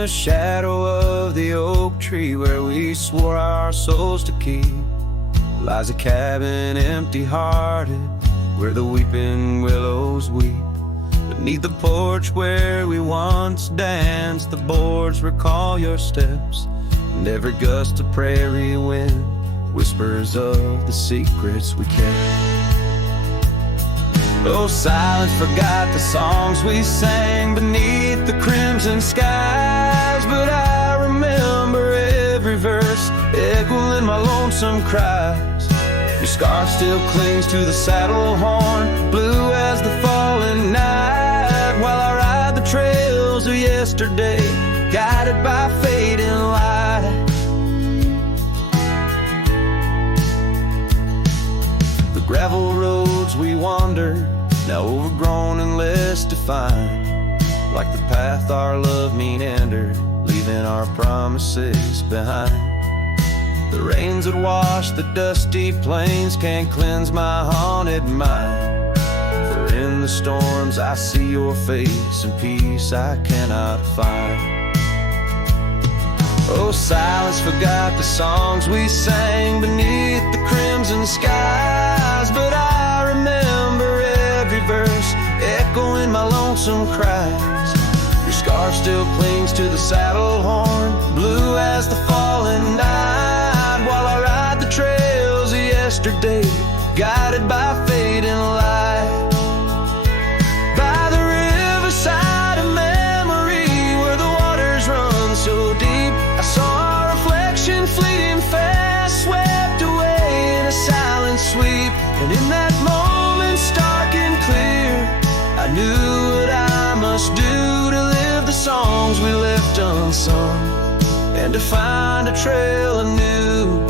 the shadow of the oak tree where we swore our souls to keep lies a cabin empty-hearted where the weeping willows weep. Beneath the porch where we once danced, the boards recall your steps, and every gust of prairie wind whispers of the secrets we kept. Oh, silence forgot the songs we sang beneath the crimson skies, but I remember every verse echoing my lonesome cries. Your scarf still clings to the saddle horn, blue as the falling night, while I ride the trails of yesterday, guided by fading light. The gravel roads we wandered, now overgrown and less defined, like the path our love meandered, leaving our promises behind. The rains that wash the dusty plains can't cleanse my haunted mind, for in the storms I see your face and peace I cannot find. Oh, silence forgot the songs we sang beneath the crimson skies, but I remember every verse echoing my lonesome cries. Your scarf still clings to the saddle horn, blue as the falling night, while I ride the trails of yesterday, guided by fading light. By the riverside of memory where the waters run so deep, I saw our reflection fleeting fast, swept away in a silent sweep. And in that moment, stark and clear, I knew what I must do to live the songs we left unsung, and to find a trail anew.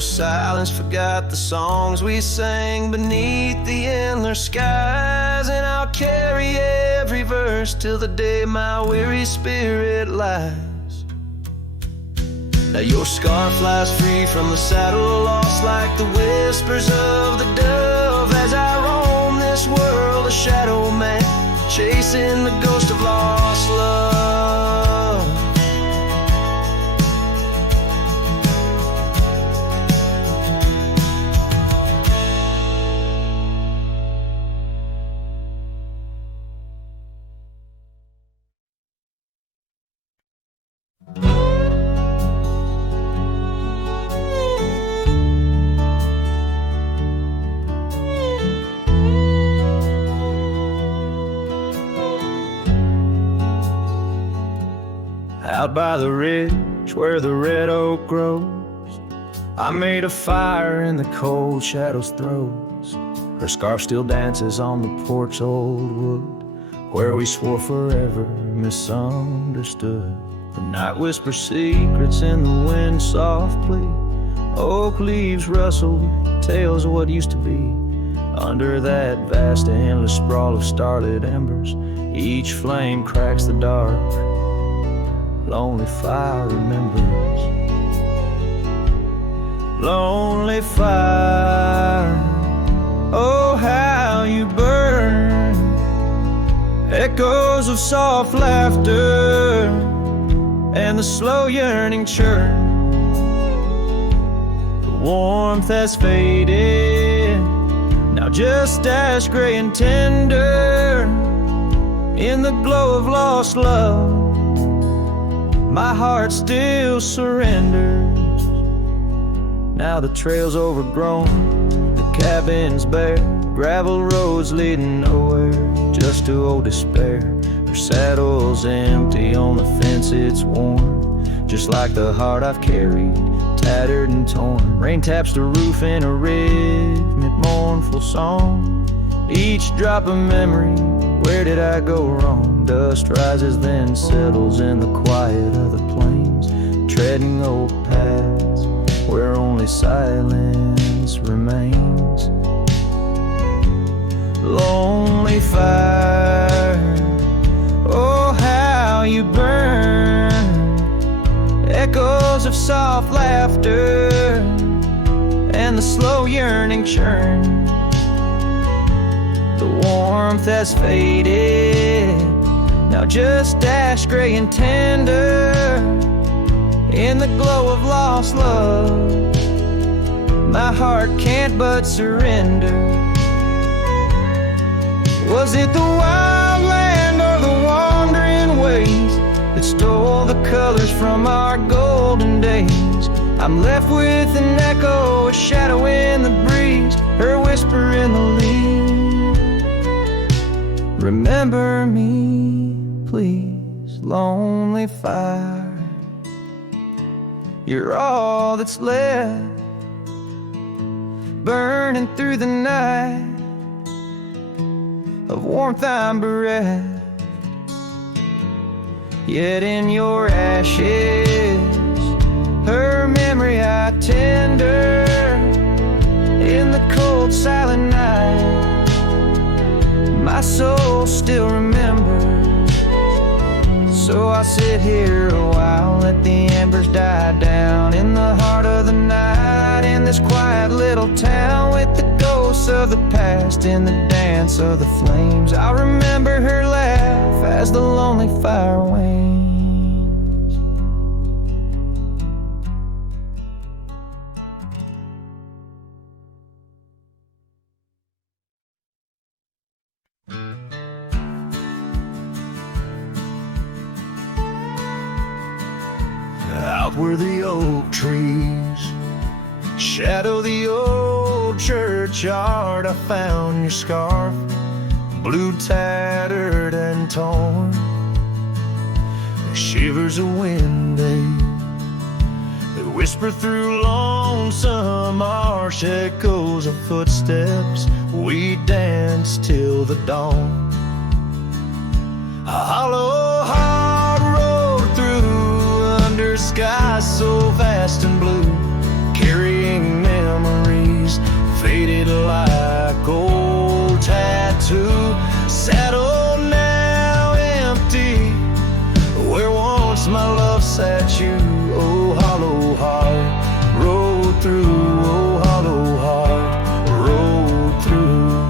Silence forgot the songs we sang beneath the endless skies, and I'll carry every verse till the day my weary spirit lies. Now your scarf flies free from the saddle, lost like the whispers of the dove, as I roam this world a shadow man, chasing the ghost of lost love. Out by the ridge where the red oak grows, I made a fire in the cold shadow's throes. Her scarf still dances on the porch old wood, where we swore forever misunderstood. The night whispers secrets in the wind softly, oak leaves rustle, tales of what used to be. Under that vast endless sprawl of starlit embers, each flame cracks the dark, lonely fire remembers. Lonely fire, oh how you burn. Echoes of soft laughter and the slow yearning churn. The warmth has faded, now just ash gray and tender. In the glow of lost love, my heart still surrenders. Now the trail's overgrown, the cabin's bare, gravel roads leading nowhere, just to old despair. Her saddle's empty, on the fence it's worn, just like the heart I've carried, tattered and torn. Rain taps the roof in a rhythmic, mournful song. Each drop of memory, where did I go wrong? Dust rises then settles in the quiet of the plains, treading old paths where only silence remains. Lonely fire, oh how you burn. Echoes of soft laughter and the slow yearning churn. The warmth has faded, now just ash gray and tender. In the glow of lost love, my heart can't but surrender. Was it the wild land or the wandering ways that stole the colors from our golden days? I'm left with an echo, a shadow in the breeze, her whisper in the leaves. Remember me, please, lonely fire. You're all that's left, burning through the night, of warmth I'm bereft. Yet in your ashes, her memory I tender. In the cold silent night, my soul still remembers. So I sit here a while, let the embers die down in the heart of the night, in this quiet little town, with the ghosts of the past in the dance of the flames. I remember her laugh as the lonely fire wanes. Out where the oak trees shadow the old churchyard, I found your scarf, blue, tattered and torn. Shivers of wind, that whisper through lonesome marsh, echoes of footsteps. We danced till the dawn. A hollow heart rolled through under skies so vast and blue, carrying memories faded like old tattoo. Saddle now empty, where once my love sat you. Oh, hollow heart, rode through. Oh, hollow heart, rode through.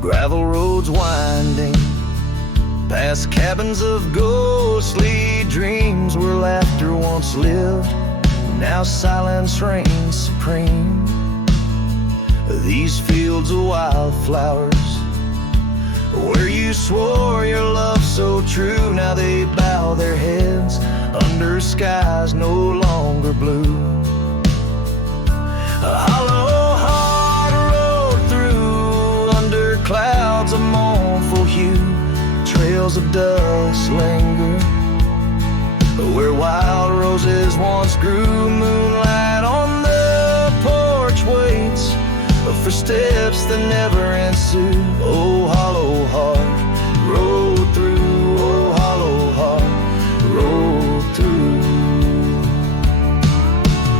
Gravel roads winding past cabins of ghostly dreams, where laughter once lived, now silence reigns supreme. These fields of wildflowers, where you swore your love so true, now they bow their heads under skies no longer blue. A hollow heart rode through under clouds of mournful hue. Trails of dust linger where wild roses once grew. Moonlight on the porch waits for steps that never ensue. Oh, hollow heart, rode through. Oh, hollow heart, rode through.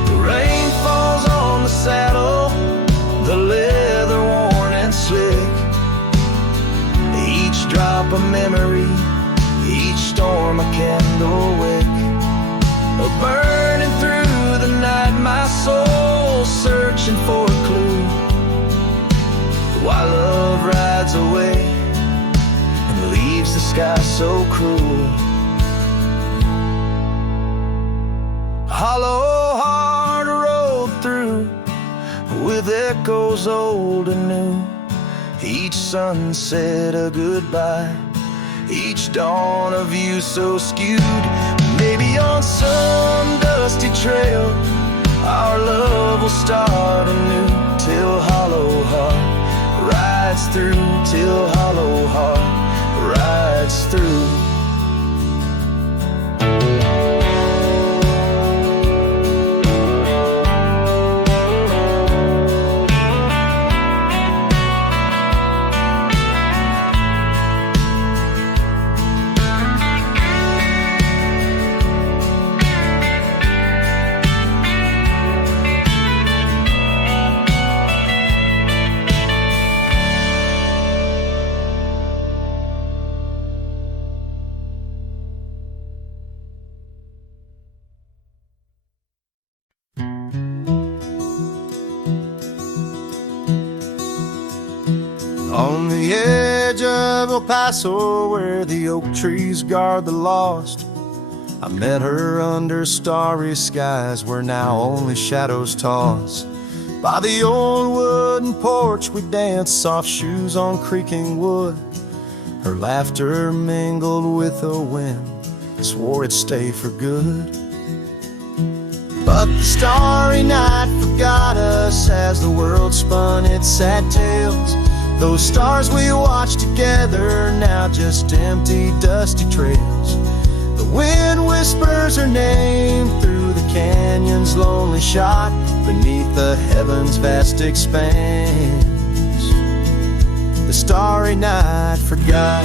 The rain falls on the saddle, the leather worn and slick. Each drop a memory, each storm a candle wick. Burning through the night, my soul searching for a clue, while love rides away and leaves the sky so cruel. Hollow heart rode through with echoes old and new. Each sunset a goodbye, each dawn a view so skewed. Maybe on some dusty trail our love will start anew, till hollow heart rides through, till hollow heart rides through. On the edge of El Paso, where the oak trees guard the lost, I met her under starry skies where now only shadows toss. By the old wooden porch we danced, soft shoes on creaking wood. Her laughter mingled with the wind, swore it'd stay for good. But the starry night forgot us as the world spun its sad tales. Those stars we watched together, now just empty, dusty trails. The wind whispers her name through the canyon's lonely shot, beneath the heaven's vast expanse. The starry night forgot.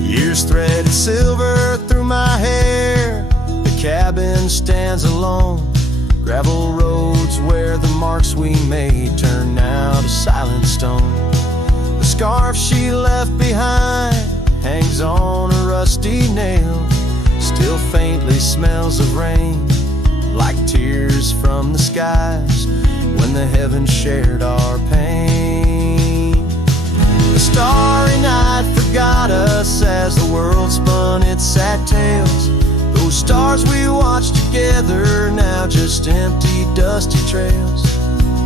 Years threaded silver through my hair. The cabin stands alone. Gravel roads where the marks we made turn now to silent stone. The scarf she left behind hangs on a rusty nail, still faintly smells of rain, like tears from the skies when the heavens shared our pain. The starry night forgot us as the world spun its sad tales. Those stars we watched together, now just empty, dusty trails.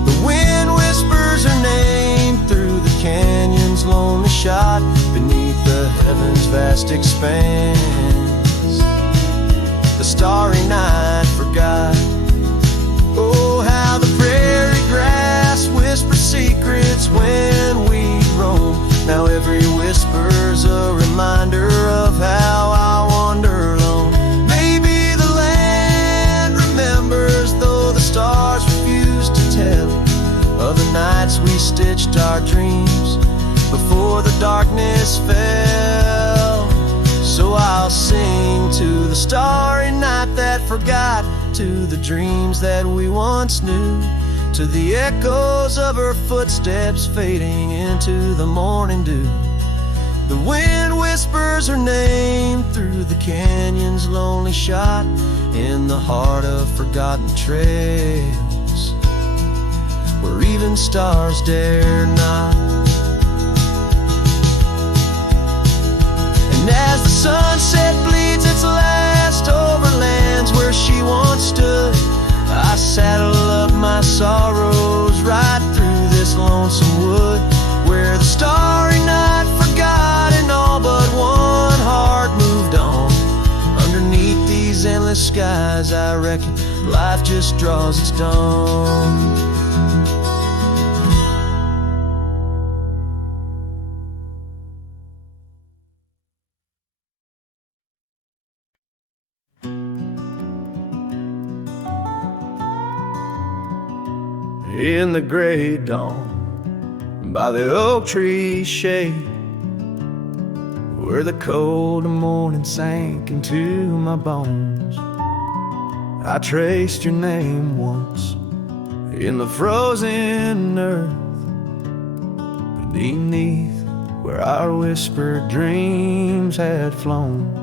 The wind whispers her name through the canyon's lonely shot, beneath the heaven's vast expanse. The starry night forgot. Oh, how the prairie grass whispers secrets when we roam. Now every whisper's a reminder of how I wander alone. Maybe the land remembers, though the stars refuse to tell, of the nights we stitched our dreams before the darkness fell. So I'll sing to the starry night that forgot, to the dreams that we once knew, to the echoes of her footsteps fading into the morning dew. The wind whispers her name through the canyon's lonely shot, in the heart of forgotten trails, where even stars dare not. And as the sunset bleeds its last over lands where she once stood, I saddle up my sorrows right through this lonesome wood, where the starry night forgot and all but one heart moved on. Underneath these endless skies, I reckon life just draws its dawn. In the gray dawn, by the oak tree shade, where the cold morning sank into my bones, I traced your name once in the frozen earth, beneath where our whispered dreams had flown.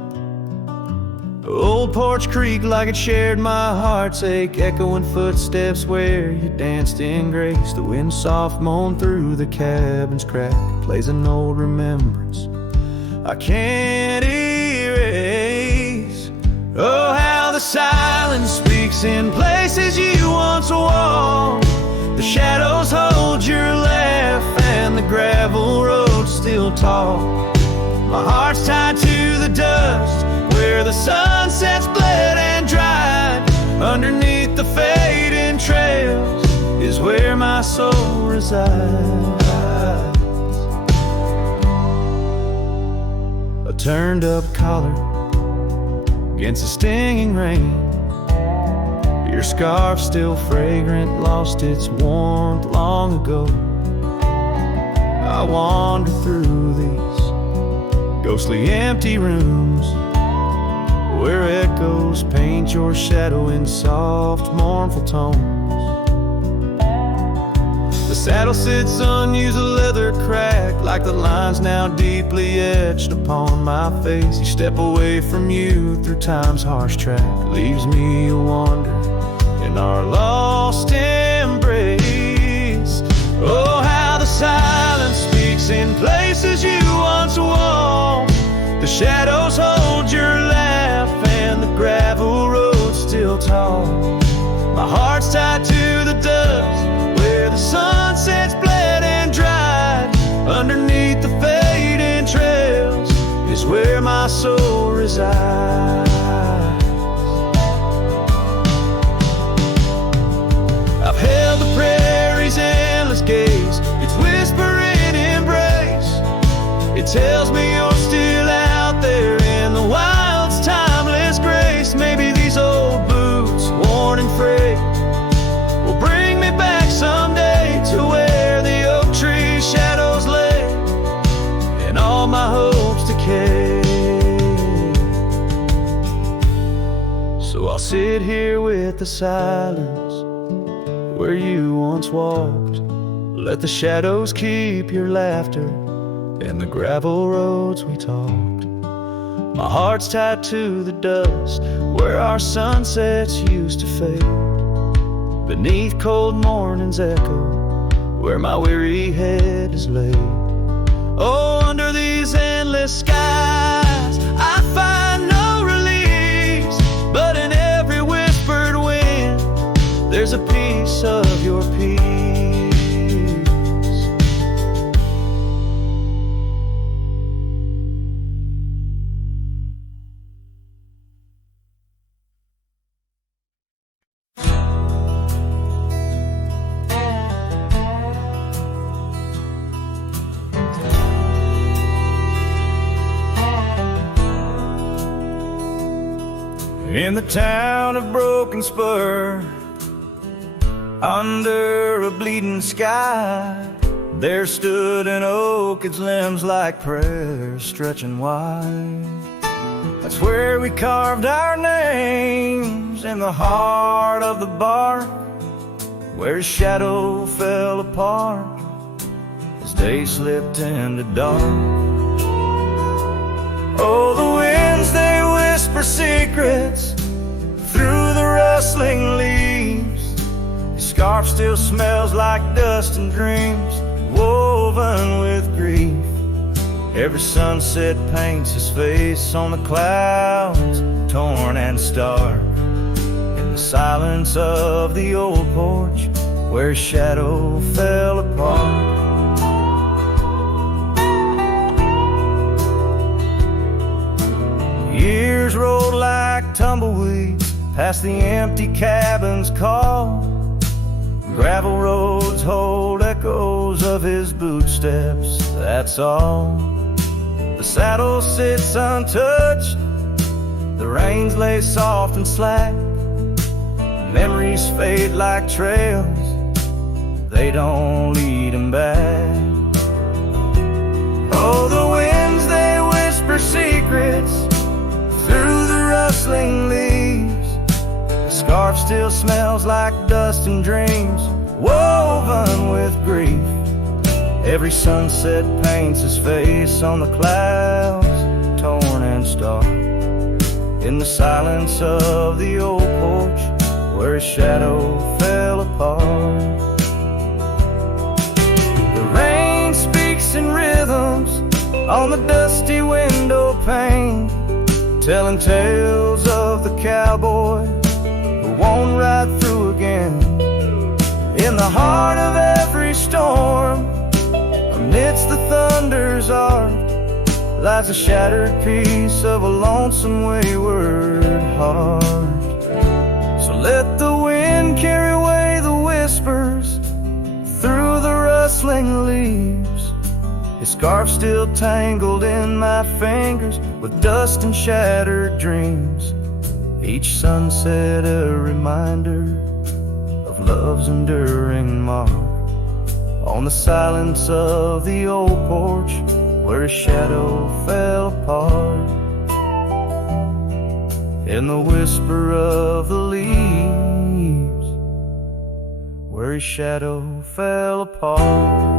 Old porch creaked like it shared my heart's ache, echoing footsteps where you danced in grace. The wind soft moaned through the cabin's crack, plays an old remembrance I can't erase. Oh, how the silence speaks in places you once walked. The shadows hold your laugh and the gravel roads still talk. My heart's tied to the dust where the sunsets bled and dried. Underneath the fading trails is where my soul resides. A turned up collar against the stinging rain, your scarf still fragrant, lost its warmth long ago. I wander through these ghostly empty rooms where echoes paint your shadow in soft, mournful tones. The saddle sits unused, a leather crack, like the lines now deeply etched upon my face. You step away from you through time's harsh track, leaves me a wander in our lost embrace. shadows hold your laugh and the gravel road's still tall. My heart's tied to the dust where the sunset's bled and dried. Underneath the fading trails is where my soul resides. I've held the prairie's endless gaze, its whispering embrace. It tells me you're still out there in the wild's timeless grace. Maybe these old boots, worn and frayed, will bring me back someday to where the oak tree shadows lay and all my hopes decay. So I'll sit here with the silence where you once walked. Let the shadows keep your laughter and the gravel roads we talked. My heart's tied to the dust where our sunsets used to fade. Beneath cold morning's echo where my weary head is laid. Oh, under these endless skies I find no release, but in every whispered wind there's a piece of your peace. In the town of Broken Spur, under a bleeding sky, there stood an oak, its limbs like prayers stretching wide. That's where we carved our names in the heart of the bark, where shadow fell apart as day slipped into dark. Oh, the winds, they whisper secrets through the rustling leaves. His scarf still smells like dust and dreams woven with grief. Every sunset paints his face on the clouds, torn and stark. In the silence of the old porch where shadow fell apart. Years rolled like tumbleweeds past the empty cabin's call. Gravel roads hold echoes of his footsteps, that's all. The saddle sits untouched, the reins lay soft and slack. Memories fade like trails, they don't lead him back. Oh, the winds, they whisper secrets through the rustling leaves. The scarf still smells like dust and dreams woven with grief. Every sunset paints his face on the clouds, torn and stark. In the silence of the old porch where his shadow fell apart. The rain speaks in rhythms on the dusty window pane, telling tales of the cowboy who won't ride through again. In the heart of every storm, amidst the thunder's arc, lies a shattered piece of a lonesome wayward heart. So let the wind carry away the whispers through the rustling leaves. His scarf still tangled in my fingers with dust and shattered dreams. Each sunset a reminder of love's enduring mark. On the silence of the old porch where his shadow fell apart. In the whisper of the leaves where his shadow fell apart.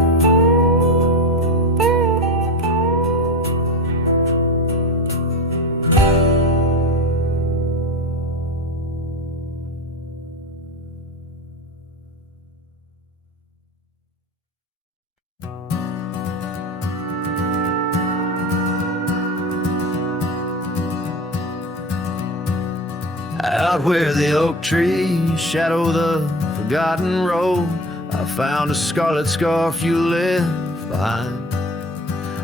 Out where the oak trees shadow the forgotten road, I found a scarlet scarf you left behind.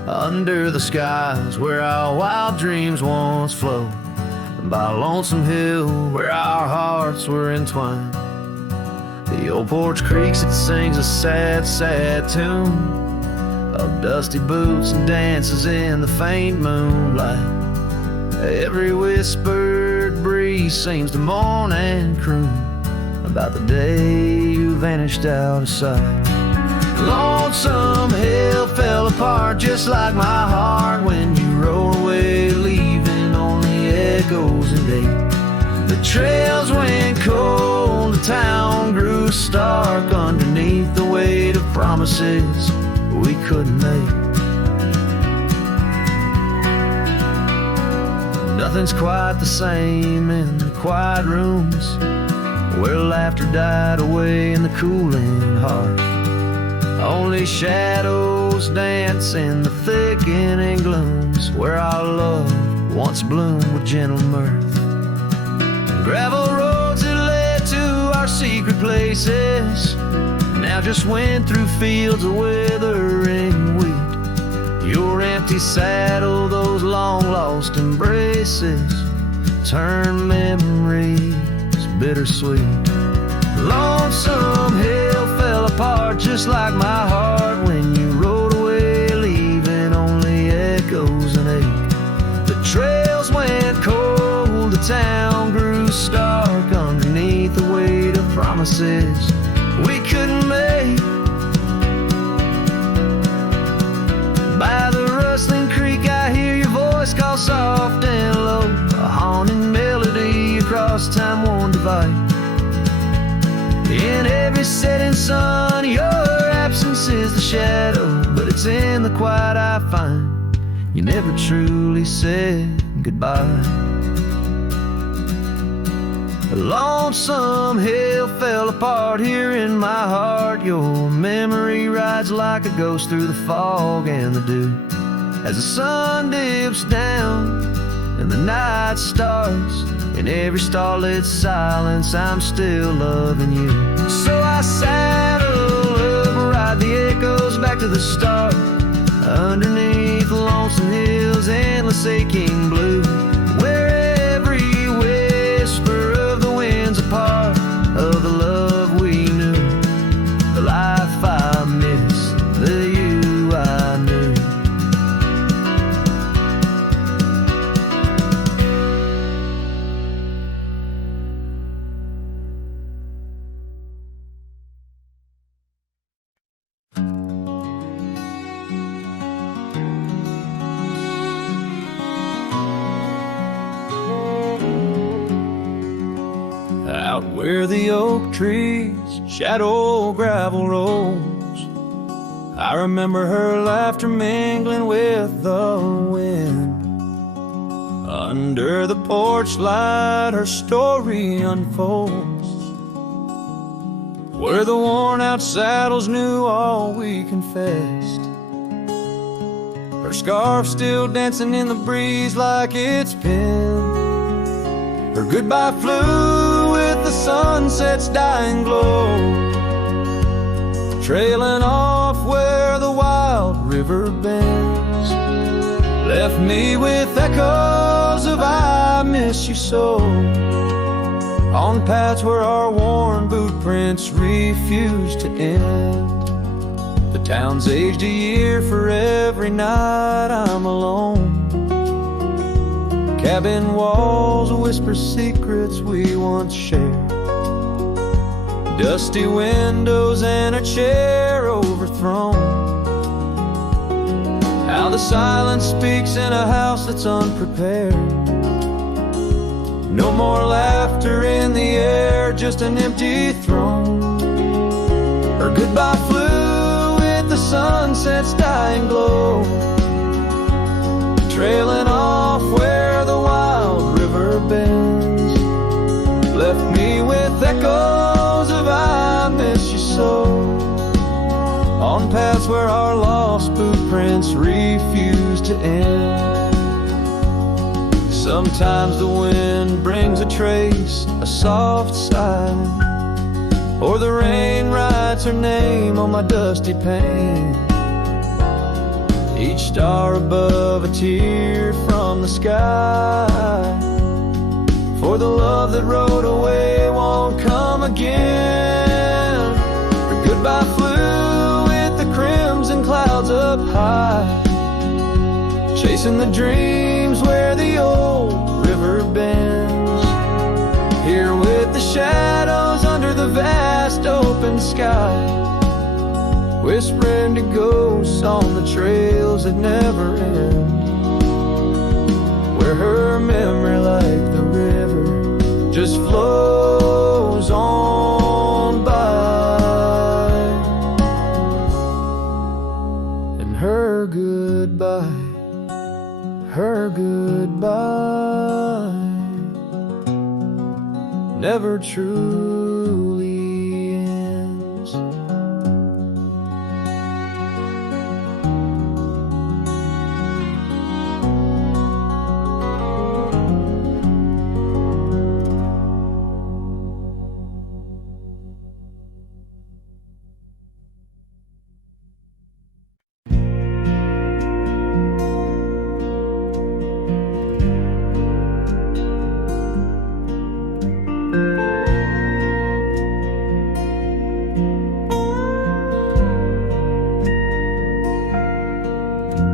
Under the skies where our wild dreams once flowed, by a lonesome hill where our hearts were entwined. The old porch creaks, it sings a sad, sad tune of dusty boots and dances in the faint moonlight. Every whispered breeze seems to moan and croon about the day you vanished out of sight. Lonesome hill fell apart just like my heart when you rode away, leaving only echoes and ache. The trails went cold, the town grew stark underneath the weight of promises we couldn't make. Nothing's quite the same in the quiet rooms where laughter died away in the cooling heart. Only shadows dance in the thickening glooms where our love once bloomed with gentle mirth. Gravel roads that led to our secret places now just went through fields of withering wheat. Your empty saddle, those long-lost embraces, turn memories bittersweet. Lonesome hill fell apart just like my heart when you rode away, leaving only echoes and ache. The trails went cold, the town grew stark underneath the weight of promises we couldn't make. By the rustling creek I hear your voice call soft and low, a haunting melody across time-worn divide. In every setting sun your absence is the shadow, but it's in the quiet I find you never truly said goodbye. A lonesome hill fell apart here in my heart. Your memory rides like a ghost through the fog and the dew. As the sun dips down and the night starts, in every starlit silence I'm still loving you. So I saddle up, ride the echoes back to the start, underneath the lonesome hills, endless aching blue, where every whisper of the wind's a part of the love we knew, the life I miss, the you I knew. Out where the oak trees shadow gravel roads, I remember her laughter mingling with the wind. Under the porch light her story unfolds, where the worn out saddles knew all we confessed. Her scarf still dancing in the breeze like it's been. Her goodbye flew with the sunset's dying glow, trailing off where the wild river bends. Left me with echoes of I miss you so, on paths where our worn boot prints refuse to end. The town's aged a year for every night I'm alone. Cabin walls whisper secrets we once shared, dusty windows and a chair overthrown. How the silence speaks in a house that's unprepared. No more laughter in the air, just an empty throne. Her goodbye flew with the sunset's dying glow, trailing off where the wild river bends. Left me with echoes of I miss you so, on paths where our lost boot prints refuse to end. Sometimes the wind brings a trace, a soft sigh, or the rain writes her name on my dusty pane. Each star above a tear from the sky, for the love that rode away won't come again. Her goodbye flew with the crimson clouds up high, chasing the dreams where the old river bends. Here with the shadows under the vast open sky, whispering to ghosts on the trails that never end, where her memory like the river just flows on by. And her goodbye, her goodbye never truly ends.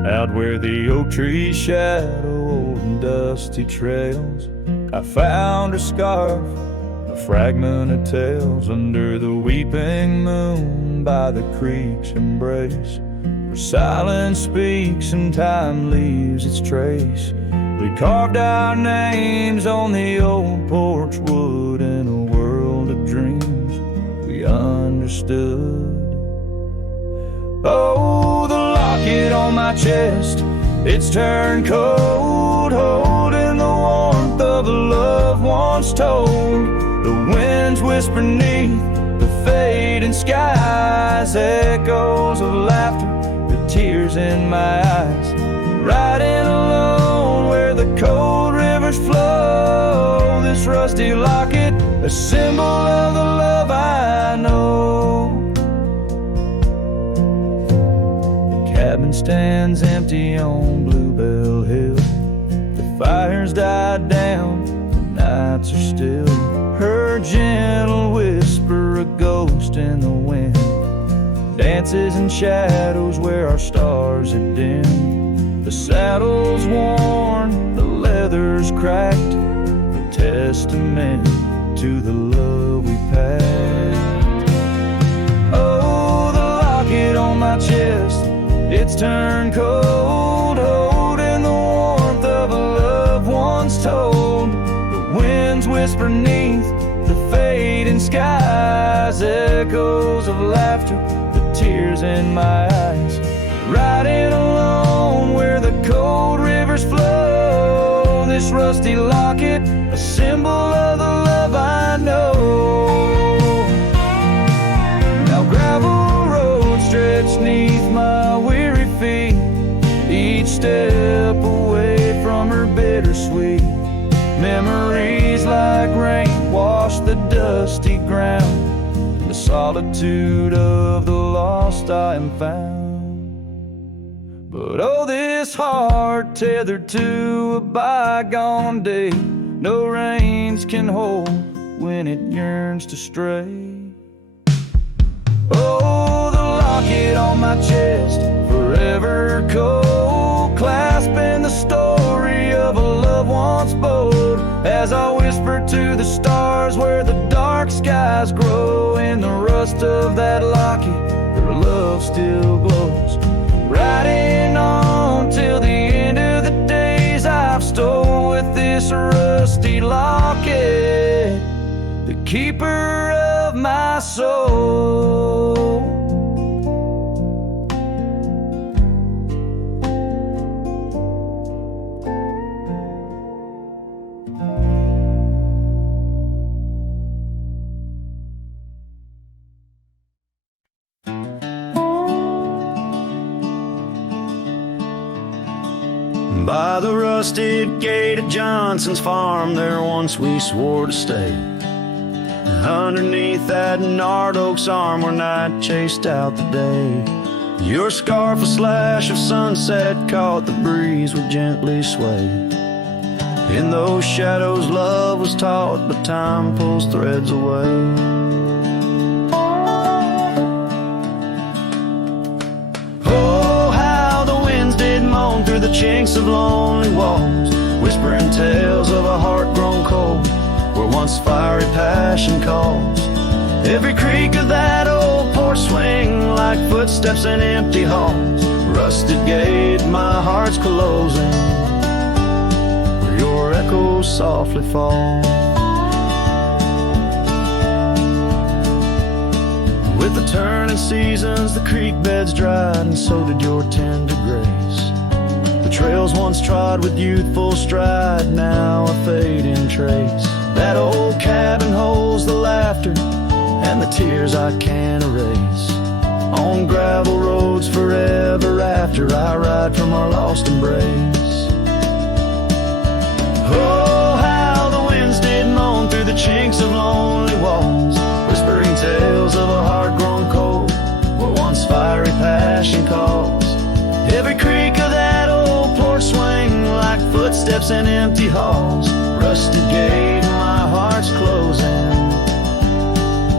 Out where the oak trees shadow old and dusty trails, I found a scarf, a fragment of tales, under the weeping moon by the creek's embrace, where silence speaks and time leaves its trace. We carved our names on the old porch wood in a world of dreams we understood. Oh, the locket on my chest, it's turned cold, holding the warmth of a love once told. The winds whisper neath the fading skies, echoes of laughter, the tears in my eyes. Riding alone where the cold rivers flow, this rusty locket, a symbol of the love I know. Cabin stands empty on Bluebell Hill. The fire's died down, the nights are still. Her gentle whisper, a ghost in the wind, dances in shadows where our stars had dimmed. The saddle's worn, the leather's cracked, a testament to the love we packed. Oh, the locket on my chest, it's turned cold, holding the warmth of a love once told. The winds whisper neath the fading skies, echoes of laughter, the tears in my eyes. Riding alone where the cold rivers flow, this rusty locket, a symbol of the love I know. Now gravel roads stretch neath my weary feet, each step away from her bittersweet. Memories like rain wash the dusty ground, in the solitude of the lost I am found. But oh, this heart tethered to a bygone day, no reins can hold when it yearns to stray. Oh, the locket on my chest, forever cold, clasping the story of a love once bold. As I whisper to the stars where the dark skies grow, in the rust of that locket, her love still glows. Riding on till the end of the days I've stole with this rusty locket, the keeper of my soul. By the rusted gate at Johnson's farm, there once we swore to stay. Underneath that gnarled oak's arm where night chased out the day. Your scarf, a slash of sunset, caught the breeze would gently sway. In those shadows love was taught, but time pulls threads away. Through the chinks of lonely walls, whispering tales of a heart grown cold, where once fiery passion calls. Every creak of that old porch swing like footsteps in empty halls. Rusted gate, my heart's closing, where your echo softly falls. With the turning seasons, the creek beds dried, and so did your tender grace. Trails once trod with youthful stride, now a fading trace. That old cabin holds the laughter and the tears I can't erase. On gravel roads forever after, I ride from our lost embrace. Oh, how the winds did moan through the chinks of lonely walls, whispering tales of a heart grown cold, where once fiery passion calls. Every creak of that old porch swing like footsteps in empty halls. Rusted gate, my heart's closing,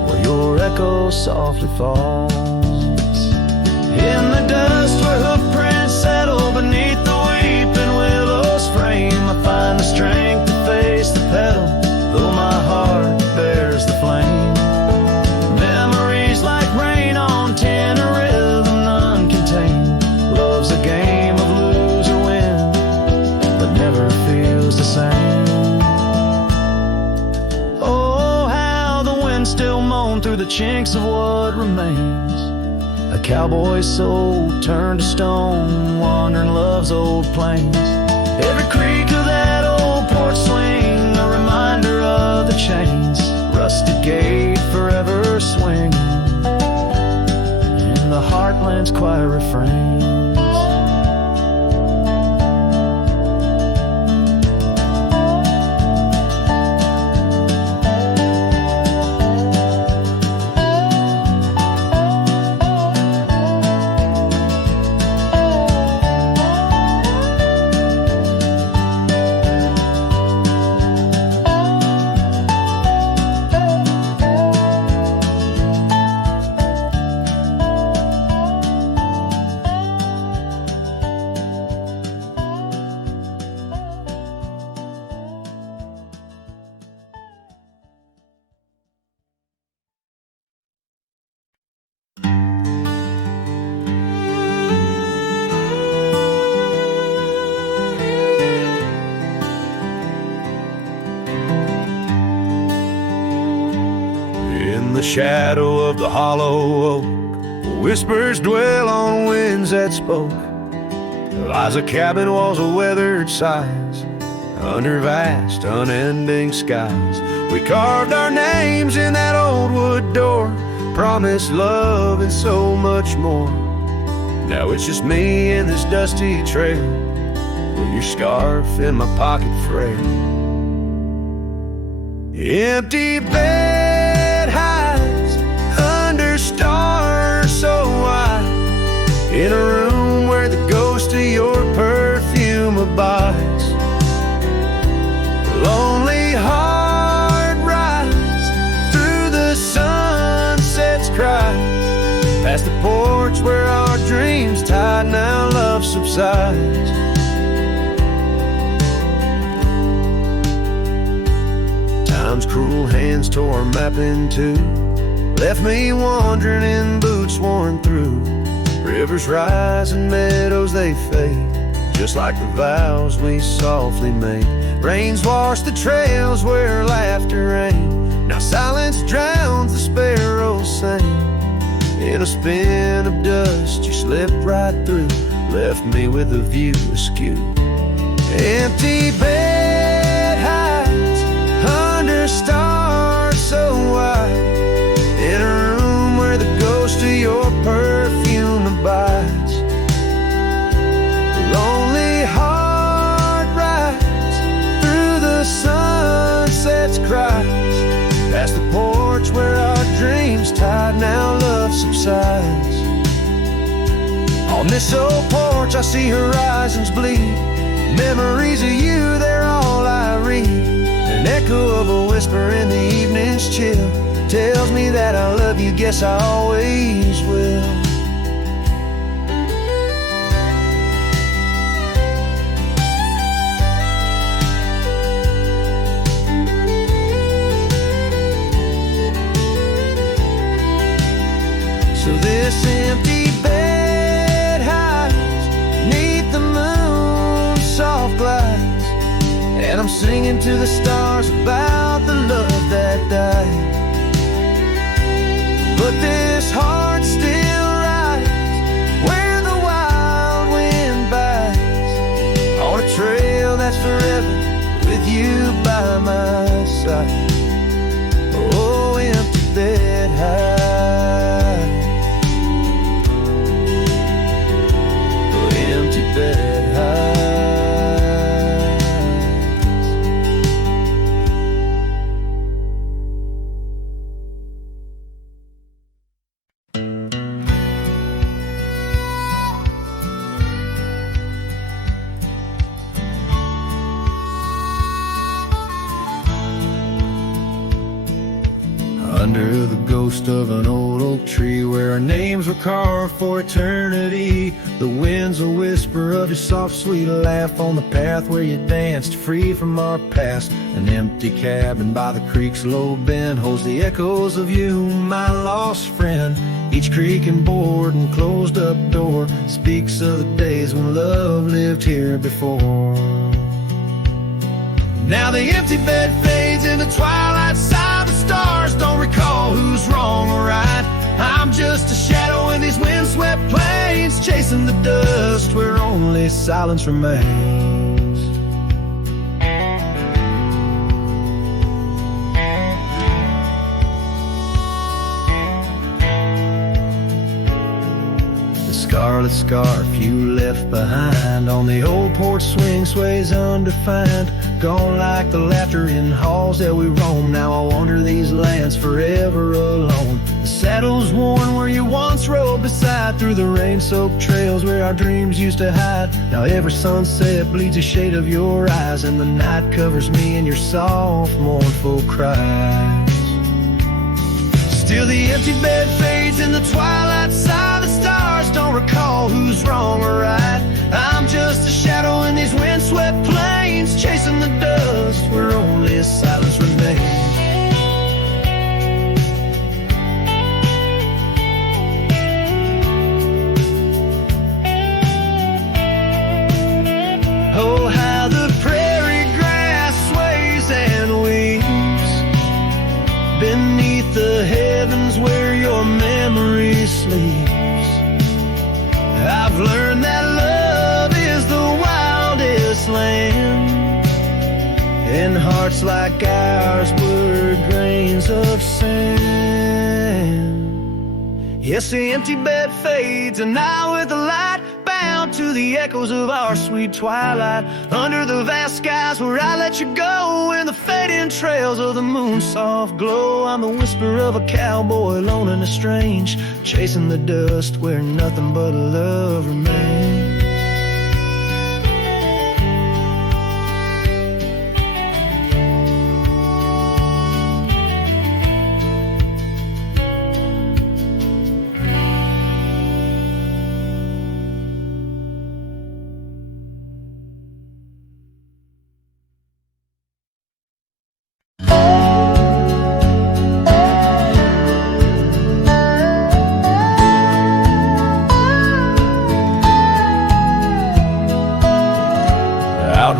where your echo softly falls. In the dust where hoofprints settle beneath the weeping willow's frame, I find the strength to face the pedal, though my heart bears the flame. Memories like rain on tin, a rhythm none contain. Love's a game of lose or win, but never feels the same. Oh, how the wind still moan through the chinks of what remains. A cowboy's soul turned to stone, wandering love's old plains. Every creak of that old porch swing, a reminder of the chains. Rusted gate forever swinging in the heartland's quiet refrain. The shadow of the hollow oak, whispers dwell on winds that spoke. There lies a cabin, walls of weathered sighs, under vast unending skies. We carved our names in that old wood door, promised love and so much more. Now it's just me and this dusty trail, with your scarf in my pocket frail. Empty bed hides under stars so wide, in a room where the ghost of your perfume abides. Lonely heart rides through the sunset's cry, past the porch where our dreams tied, now love subsides. Time's cruel hands tore a map in two, left me wandering in boots worn through. Rivers rise and meadows they fade, just like the vows we softly made. Rains wash the trails where laughter rained, now silence drowns the sparrows sing. In a spin of dust you slipped right through, left me with a view askew. Empty bed hides under stars so wide, in a room where the ghost of your perfume abides. Lonely heart sides. On this old porch I see horizons bleed. Memories of you, they're all I read. An echo of a whisper in the evening's chill tells me that I love you, guess I always will. So this empty bed hides neath the moon's soft glides, and I'm singing to the stars about the love that died. But this heart still rides where the wild wind bites, on a trail that's forever with you by my side. Oh, empty bed hides. Bed hides. Under the ghost of an old oak tree, where our names were carved for eternity, the wind's a whisper of your soft sweet laugh on the path where you danced free from our past. An empty cabin by the creek's low bend holds the echoes of you, my lost friend. Each creak and board and closed up door speaks of the days when love lived here before. Now the empty bed fades in the twilight side. The stars don't recall who's wrong or right. I'm just a shadow in these windswept plains, chasing the dust where only silence remains. Scarlet scarf you left behind on the old porch swing sways undefined. Gone like the laughter in halls that we roam. Now I wander these lands forever alone. The saddle's worn where you once rode beside, through the rain-soaked trails where our dreams used to hide. Now every sunset bleeds a shade of your eyes, and the night covers me in your soft, mournful cries. Still the empty bed fades in the twilight side. The stars don't recall who's wrong or right. I'm just a shadow in these windswept plains, chasing the dust where only silence remains. Oh, how the prairie grass sways and weeps beneath the heavens where your memory sleeps. I've learned that love is the wildest land, and hearts like ours were grains of sand. Yes, the empty bed fades, and I with the light, bound to the echoes of our sweet twilight. Under the vast skies where I let you go, in the fading trails of the moon's soft glow. I'm the whisper of a cowboy, lone and estranged, chasing the dust where nothing but love remains.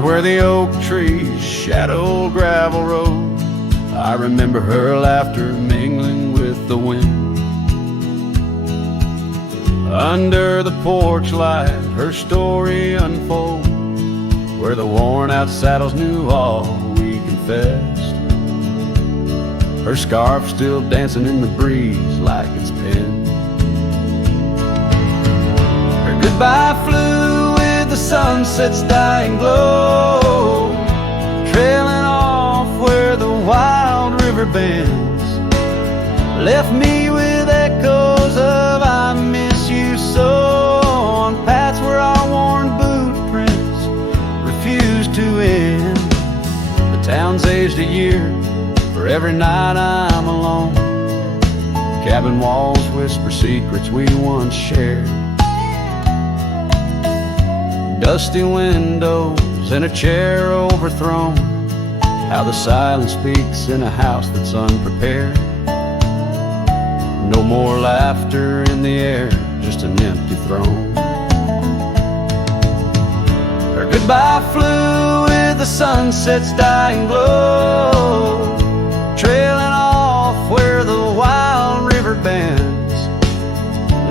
Where the oak trees shadow gravel road, I remember her laughter mingling with the wind. Under the porch light, her story unfolds, where the worn out saddles knew all we confessed. Her scarf still dancing in the breeze like it's pinned. Her goodbye flew with the sunset's dying glow, trailing off where the wild river bends, left me with echoes of every night I'm alone. Cabin walls whisper secrets we once shared. Dusty windows and a chair overthrown. How the silence speaks in a house that's unprepared. No more laughter in the air, just an empty throne. Her goodbye flew with the sunset's dying glow, trailing off where the wild river bends.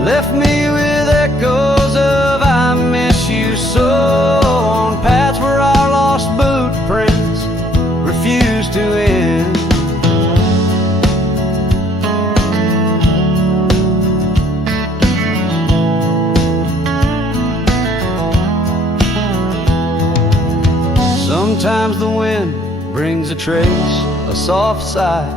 Left me with echoes of I miss you so, on paths where our lost boot prints refuse to end. Sometimes the wind brings a trace, a soft sigh,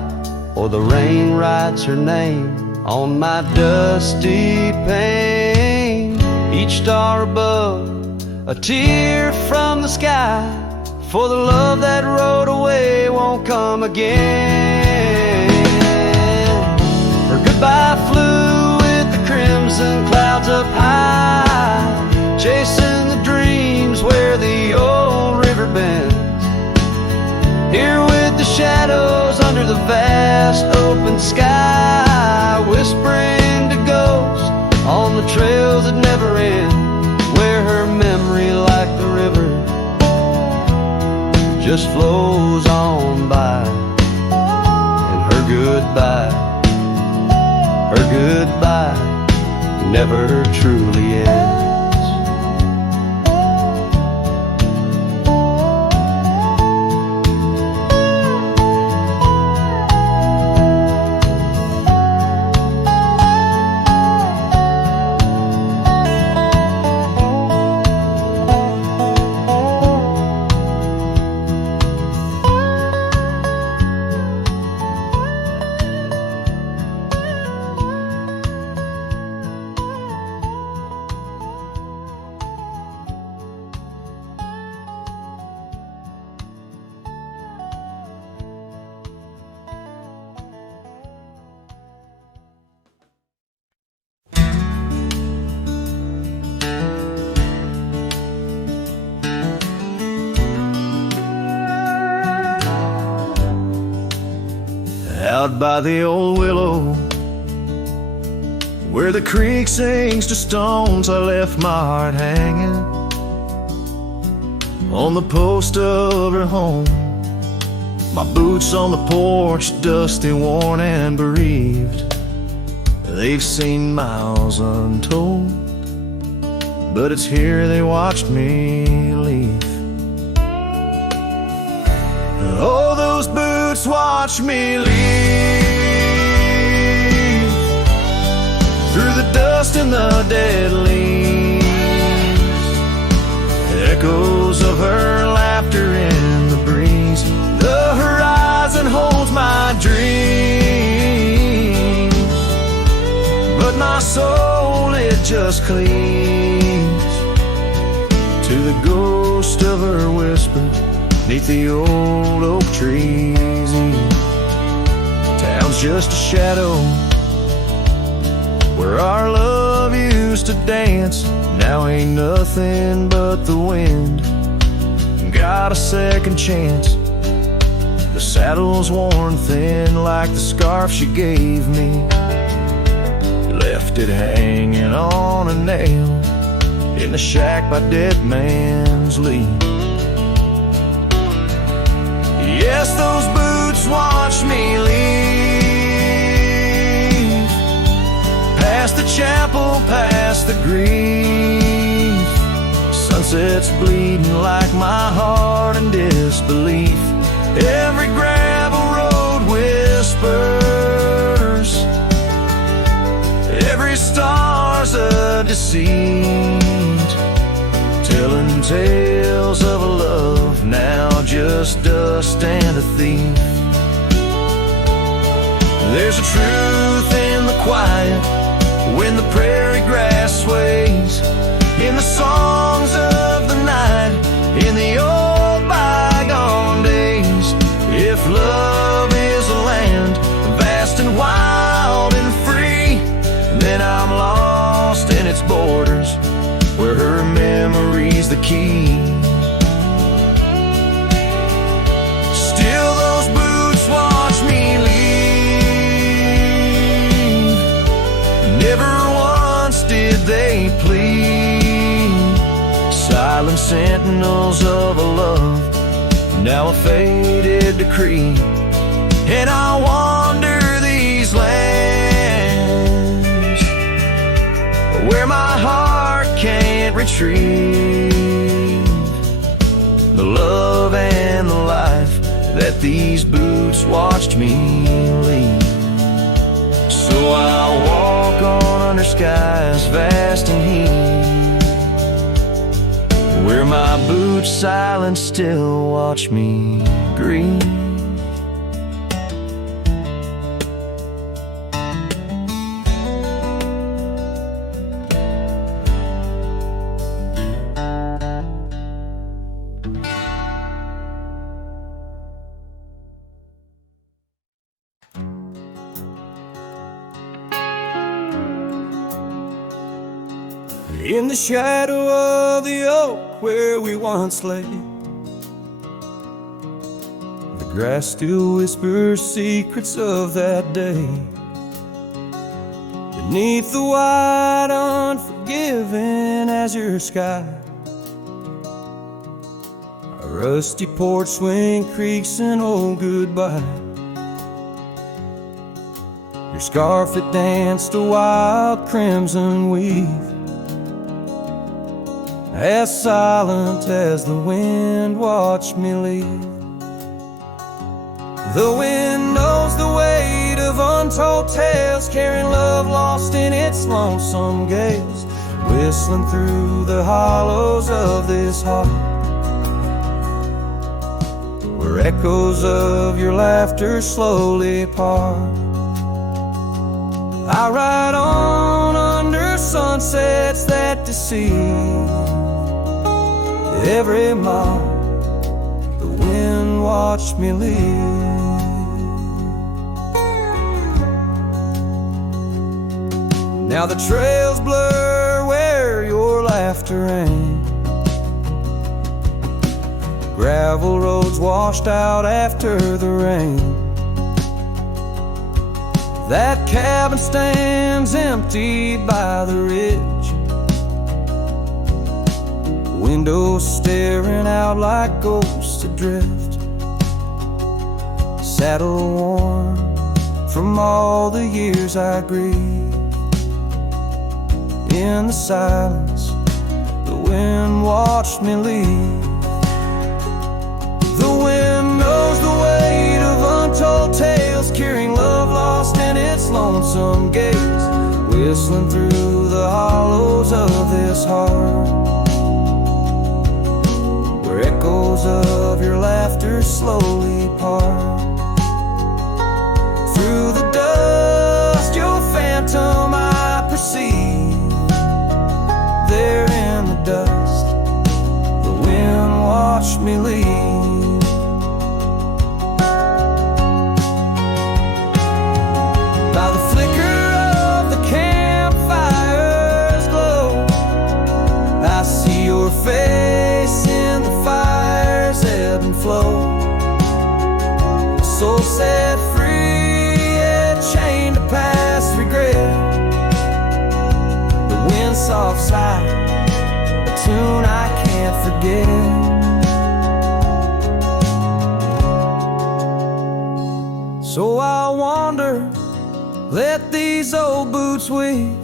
or the rain writes her name on my dusty pane. Each star above, a tear from the sky, for the love that rode away won't come again. Her goodbye flew with the crimson clouds up high, chasing the dreams where the old river bends. Here with the shadows under the vast open sky, whispering to ghosts on the trails that never end, where her memory, like the river, just flows on by. And her goodbye never truly ends. Out by the old willow, where the creek sings to stones, I left my heart hanging on the post of her home. My boots on the porch, dusty, worn, and bereaved. They've seen miles untold, but it's here they watched me leave. Oh, those boots watched me leave, through the dust and the dead leaves. Echoes of her laughter in the breeze. The horizon holds my dreams, but my soul, it just clings to the ghost of her whisper 'neath the old oak trees. Town's just a shadow where our love used to dance. Now ain't nothing but the wind. Got a second chance. The saddle's worn thin like the scarf she gave me. Left it hanging on a nail in the shack by Dead Man's Leap. Yes, those boots watch me leave, past the chapel, past the grief. Sunset's bleeding like my heart in disbelief. Every gravel road whispers, every star's a deceit, telling tales of a love now just dust and a thief. There's a truth in the quiet when the prairie grass sways, in the songs of the night, in the old bygone days. If love is a lost in its borders, where her memory's the key. Still those boots watch me leave. Never once did they plead. Silent sentinels of a love, now a faded decree. And I wander these lands where my heart can't retrieve the love and the life that these boots watched me leave. So I'll walk on under skies vast and heat, where my boots silent still watch me grieve. In the shadow of the oak where we once lay, the grass still whispers secrets of that day. Beneath the wide, unforgiving azure sky, a rusty porch swing creaks an old goodbye. Your scarf, it danced a wild crimson weave, as silent as the wind watched me leave. The wind knows the weight of untold tales, carrying love lost in its lonesome gaze, whistling through the hollows of this heart, where echoes of your laughter slowly part. I ride on under sunsets that deceive. Every mile the wind watched me leave. Now the trails blur where your laughter rang, gravel roads washed out after the rain. That cabin stands empty by the ridge, windows staring out like ghosts adrift, saddle worn from all the years I grieved. In the silence, the wind watched me leave. The wind knows the weight of untold tales, carrying love lost in its lonesome gaze, whistling through the hollows of this heart, where echoes of your laughter slowly part. Through the dust, your phantom I perceive. There in the dust, the wind watched me leave. By the flicker of the campfire's glow, I see your face in the fire's ebb and flow. A soul set free, yet chained to past regret. The wind's soft sigh, a tune I can't forget. So I'll wander, let these old boots weave,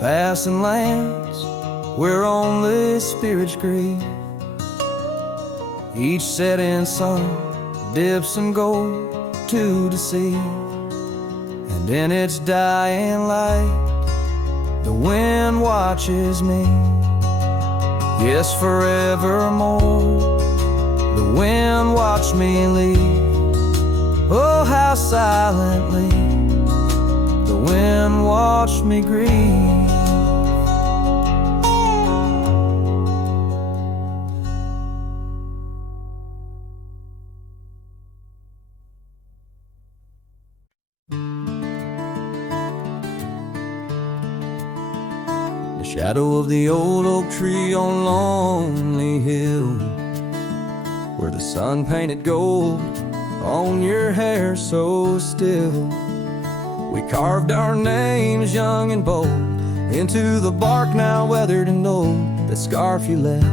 passing lands where only spirits grieve. Each setting sun dips in gold to deceive, and in its dying light the wind watches me. Yes, forevermore the wind watched me leave. Oh, how silently the wind watched me grieve. Shadow of the old oak tree on Lonely Hill, where the sun painted gold on your hair so still. We carved our names young and bold into the bark now weathered and old. That scarf you left,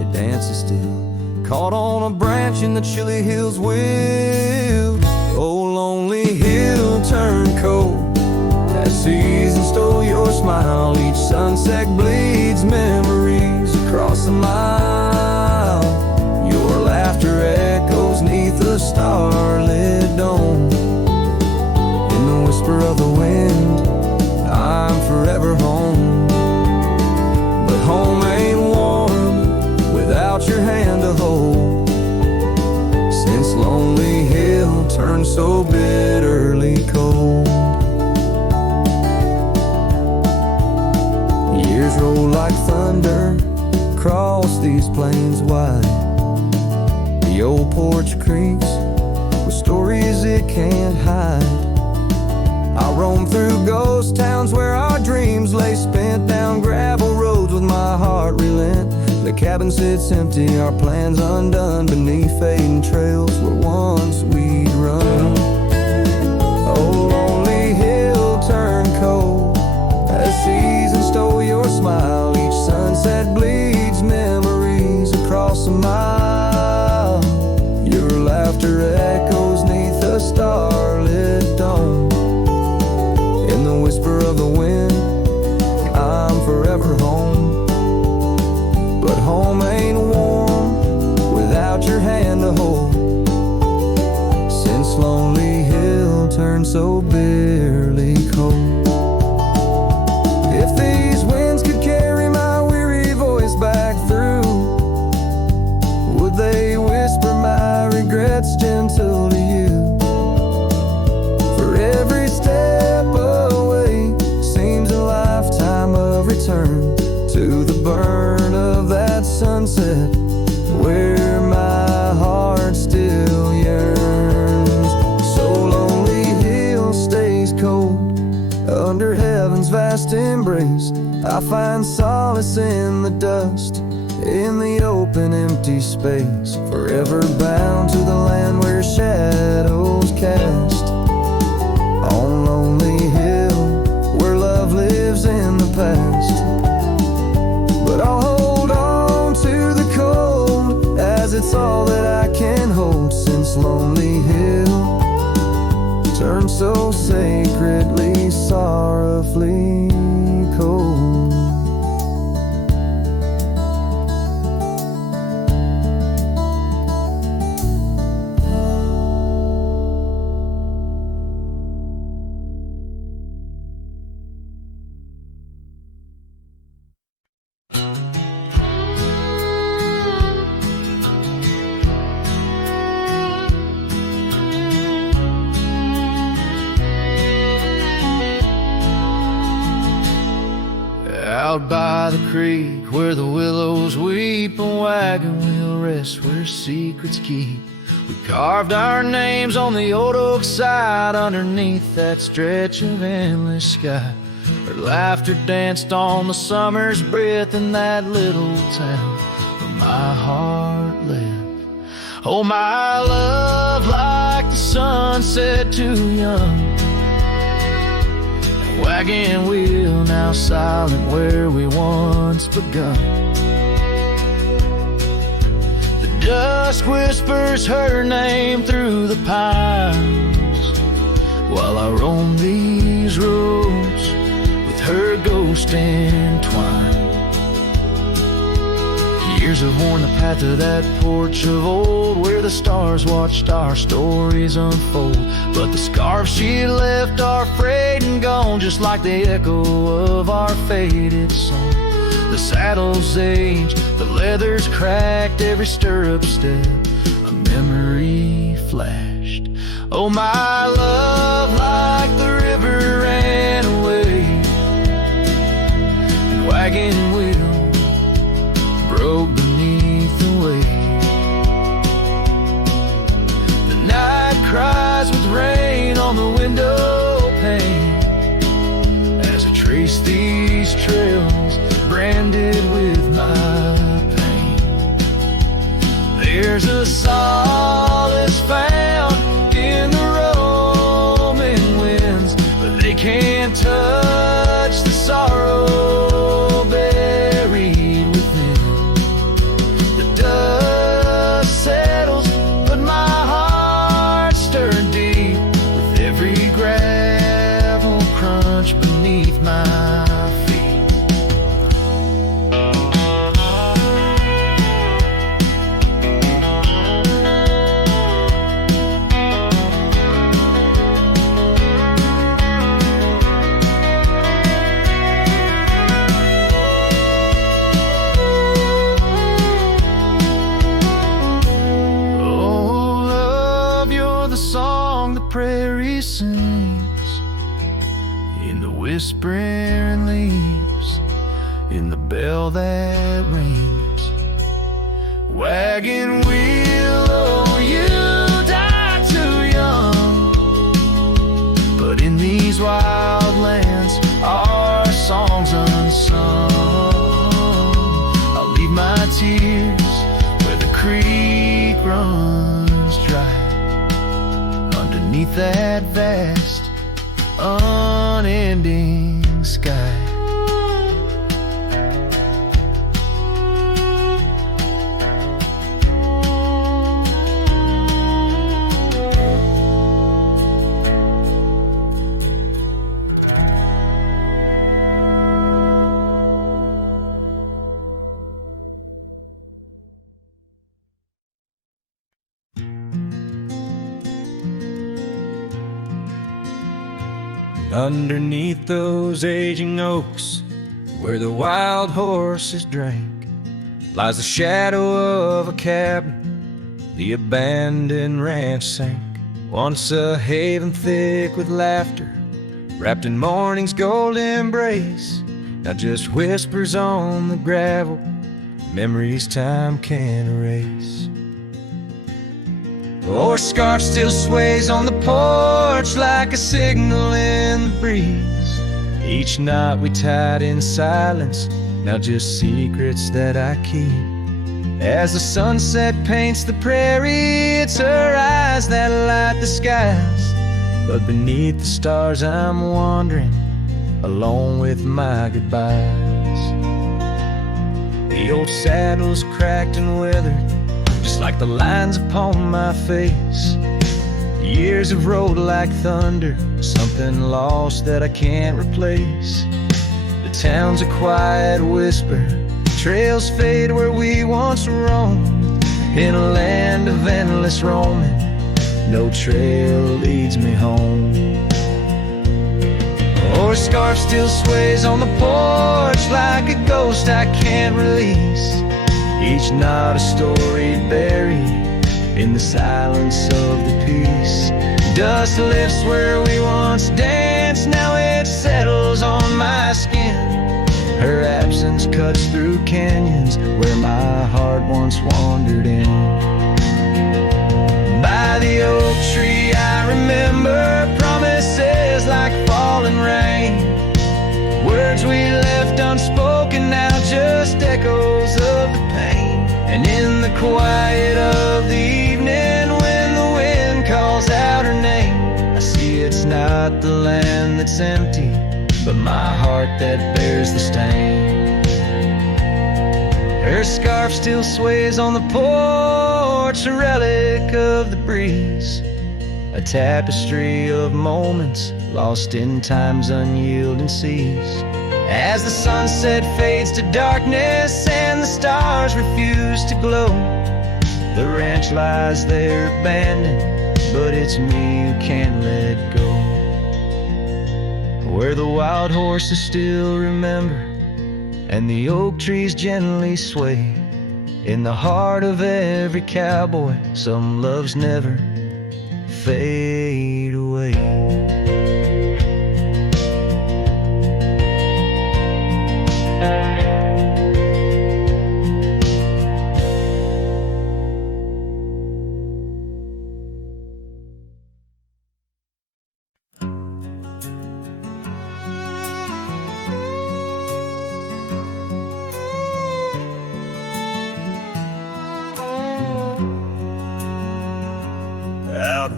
it dances still, caught on a branch in the chilly hills wild. Oh, lonely hill turned cold as season stole your smile. Each sunset bleeds memories across the mile. Your laughter echoes neath the starlit dome. In the whisper of the wind, I'm forever home. But home ain't warm without your hand to hold. Since Lonely Hill turned so bitterly cold. Years roll like thunder across these plains wide. The old porch creaks with stories it can't hide. I roam through ghost towns where our dreams lay spent, down gravel roads with my heart relent. The cabin sits empty, our plans undone, beneath fading trails where once we'd run. Oh, lonely hill turned cold as season stole your smile. Each sunset bleeds memories across a mile. Your laughter echoes neath the starlit dome. In the whisper of the wind, I'm forever home. But home ain't warm without your hand to hold. Since Lonely Hill turned so bitterly cold. If these winds could carry my weary voice back through, would they whisper my regrets gentle to you? For every step away seems a lifetime of return to the burn of that sunset where my heart still yearns. So Lonely Hill stays cold under heaven's vast embrace. I find solace in the dust, in the open empty space, forever bound to the land where shadows cast. On Lonely Hill, where love lives in the past. But I'll hold on to the cold, as it's all that I can hold. Since Lonely Hill turned so sacredly, sorrowfully cold. Out by the creek where the willows weep, a wagon wheel rests where secrets keep. We carved our names on the old oak side underneath that stretch of endless sky. Our laughter danced on the summer's breath in that little town where my heart lived. Oh, my love, like the sunset too young. Wagon wheel now silent where we once begun. The dusk whispers her name through the pines, while I roam these roads with her ghost entwined. Years have worn the path of that porch of old, where the stars watched our stories unfold. But the scarves she left are frayed and gone, just like the echo of our faded song. The saddle's aged, the leather's cracked, every stirrup step a memory flashed. Oh, my love, like the river ran away, and wagon wheel broke beneath the weight. The night cries with rain on the window pane as I trace these trails branded with my pain. There's a solace found in the roaming winds, but they can't touch the sorrow buried within. The dust settles, but my heart stirred deep with every gravel crunch beneath my feet. Prairie sings in the whispering leaves, in the bell that rings. Wagon wheel, oh, you died too young, but in these wild lands our song's unsung. I'll leave my tears where the creek runs dry, beneath that vast, unending sky. Underneath those aging oaks, where the wild horses drank, lies the shadow of a cabin the abandoned ranch sank. Once a haven thick with laughter, wrapped in morning's gold embrace, now just whispers on the gravel, memories time can't erase. Our scarf still sways on the porch like a signal in the breeze. Each knot we tied in silence, now just secrets that I keep. As the sunset paints the prairie, it's her eyes that light the skies. But beneath the stars I'm wandering, alone with my goodbyes. The old saddle's cracked and weathered, just like the lines upon my face. Years have rolled like thunder, something lost that I can't replace. The town's a quiet whisper, trails fade where we once roamed. In a land of endless roaming, no trail leads me home. Our scarf still sways on the porch like a ghost I can't release. Each knot a story buried in the silence of the peace. Dust lifts where we once danced, now it settles on my skin. Her absence cuts through canyons where my heart once wandered in. By the oak tree I remember promises like falling rain. Words we left unspoken, now just echoes of the pain. And in the quiet of the evening, when the wind calls out her name, I see it's not the land that's empty, but my heart that bears the stain. Her scarf still sways on the porch, a relic of the breeze, a tapestry of moments lost in time's unyielding seas. As the sunset fades to darkness and the stars refuse to glow, the ranch lies there abandoned, but it's me who can't let go. Where the wild horses still remember and the oak trees gently sway, in the heart of every cowboy some loves never fade away.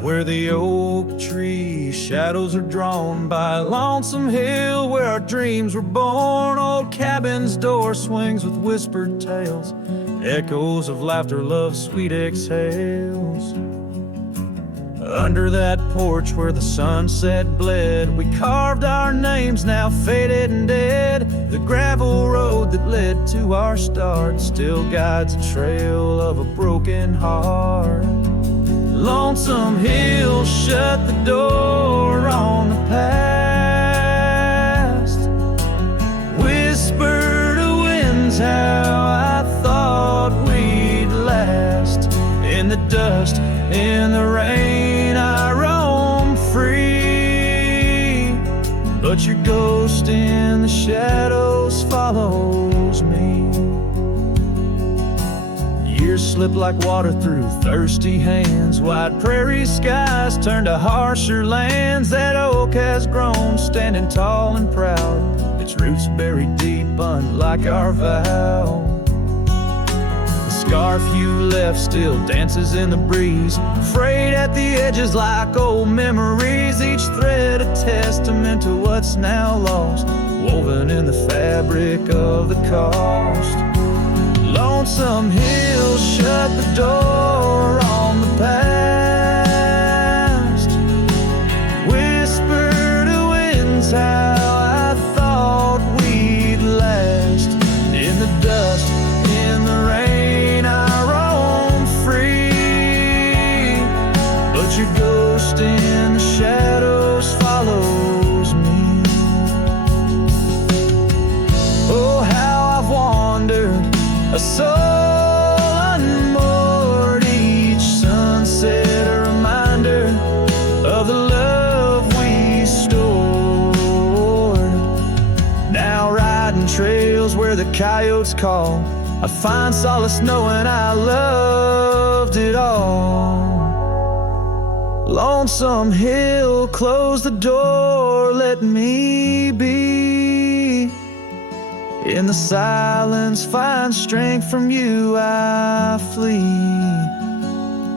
where the oak tree shadows are drawn by a lonesome hill where our dreams were born. Old cabin's door swings with whispered tales, echoes of laughter, love's sweet exhales. Under that porch where the sunset bled, we carved our names, now faded and dead. The gravel road that led to our start still guides a trail of a broken heart. Lonesome Hill shut the door on the past. Whisper to winds how I thought we'd last. In the dust, in the rain, I roam free, but your ghost in the shadows follows me. Years slip like water through thirsty hands. Wide prairie skies turn to harsher lands. That oak has grown, standing tall and proud, its roots buried deep, unlike our vow. The scarf you left still dances in the breeze, frayed at the edges like old memories. Each thread a testament to what's now lost, woven in the fabric of the cost. Lonesome Hill shut the door on the past. Whisper to winds how I thought we'd last. In the dust, in the rain, I roam free, but your ghost in the shadows follows me. Oh, how I've wandered, a soul unmoored, each sunset a reminder of the love we stored. Now riding trails where the coyotes call, I find solace knowing I loved it all. Lonesome Hill, close the door, let me be. In the silence, find strength from you, I flee.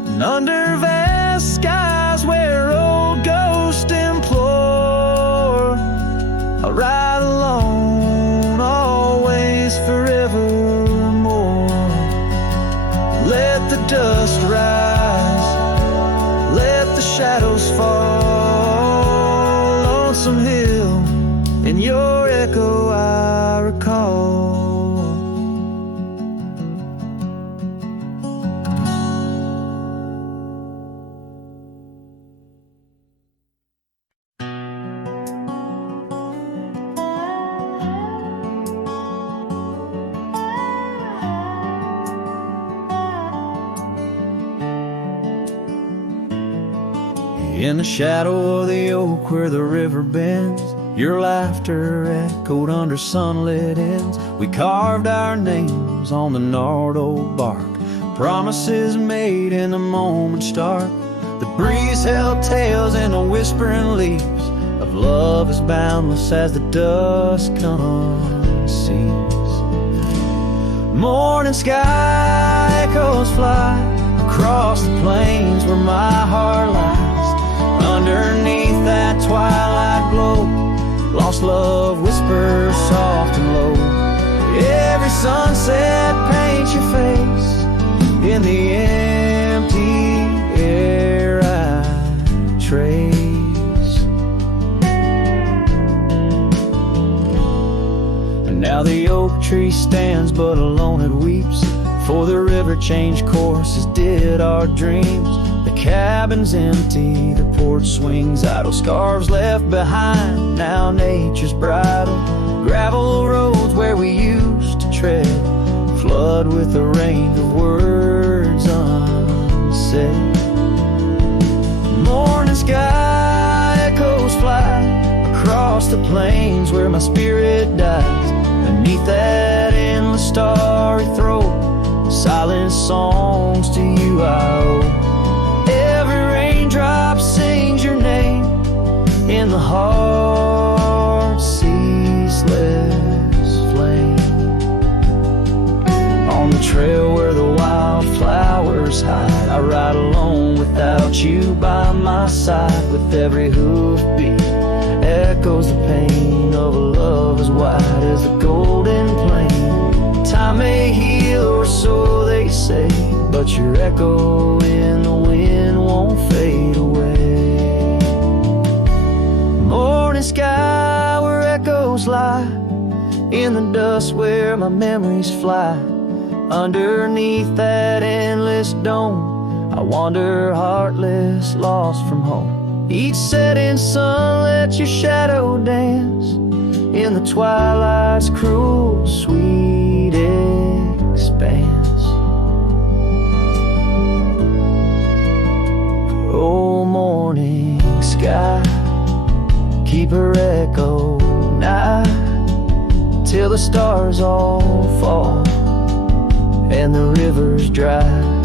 And under vast skies where old ghosts implore, I'll ride alone, always, forevermore. Let the dust rise, let the shadows fall. Lonesome Hill, in your echo I recall. In the shadow of the oak where the river bends, your laughter echoed under sunlit ends. We carved our names on the gnarled old bark, promises made in the moment's dark. The breeze held tales in the whispering leaves of love as boundless as the dusk unsees. Morning sky echoes fly across the plains where my heart lies. Underneath that twilight glow, lost love whispers soft and low. Every sunset paints your face in the empty air I trace. And now the oak tree stands but alone it weeps, for the river changed course as did our dreams. The cabin's empty, the porch swings idle, scarves left behind, now nature's bridle. Gravel roads where we used to tread, flood with the rain of words unsaid. Morning sky echoes fly across the plains where my spirit dies. Beneath that endless starry throat, silent songs to you I owe. Every raindrop sings your name in the heart's ceaseless flame. On the trail where the wildflowers hide, I ride alone without you by my my side with every hoofbeat. Echoes the pain of a love as wide as the golden plain. Time may heal, or so they say, but your echo in the wind won't fade away. Morning sky where echoes lie, in the dust where my memories fly. Underneath that endless dome, I wander heartless, lost from home. Each setting sun lets your shadow dance in the twilight's cruel, sweet expanse. Oh, morning sky, keep her echo nigh till the stars all fall and the river's dry.